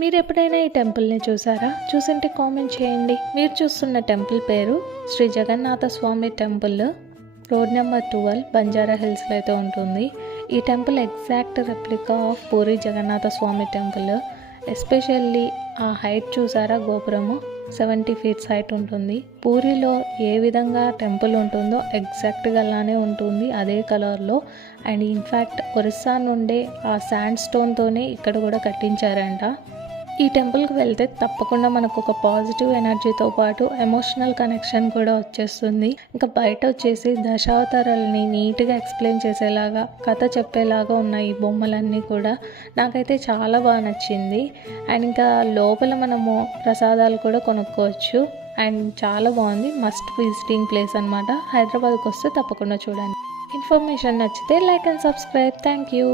మీరు ఎప్పుడైనా ఈ టెంపుల్ని చూసారా? చూసింటే కామెంట్ చేయండి. మీరు చూస్తున్న టెంపుల్ పేరు Shri Jagannatha Swami temple. Road number 12 Banjara హిల్స్లో అయితే ఉంటుంది. ఈ temple exact replica of Puri Jagannatha Swami temple. Especially ఆ హైట్ చూసారా? గోపురము 70 ఫీట్స్ హైట్ ఉంటుంది. పూరిలో ఏ విధంగా టెంపుల్ ఉంటుందో ఎగ్జాక్ట్గా అలానే ఉంటుంది, అదే కలర్లో. అండ్ ఇన్ఫ్యాక్ట్ ఒరిస్సా నుండే ఆ శాండ్ స్టోన్తోనే ఇక్కడ కూడా కట్టించారంట. ఈ టెంపుల్కి వెళ్తే తప్పకుండా మనకు ఒక పాజిటివ్ ఎనర్జీతో పాటు ఎమోషనల్ కనెక్షన్ కూడా వచ్చేస్తుంది. ఇంకా బయట వచ్చేసి దశావతారాలని నీట్గా ఎక్స్ప్లెయిన్ చేసేలాగా, కథ చెప్పేలాగా ఉన్నాయి ఈ బొమ్మలన్నీ కూడా. నాకైతే చాలా బాగా నచ్చింది. అండ్ ఇంకా లోపల మనము ప్రసాదాలు కూడా కొనుక్కోవచ్చు. అండ్ చాలా బాగుంది. మస్ట్ విజిటింగ్ ప్లేస్ అనమాట. హైదరాబాద్కి వస్తే తప్పకుండా చూడండి. ఇన్ఫర్మేషన్ నచ్చితే like and subscribe. Thank you.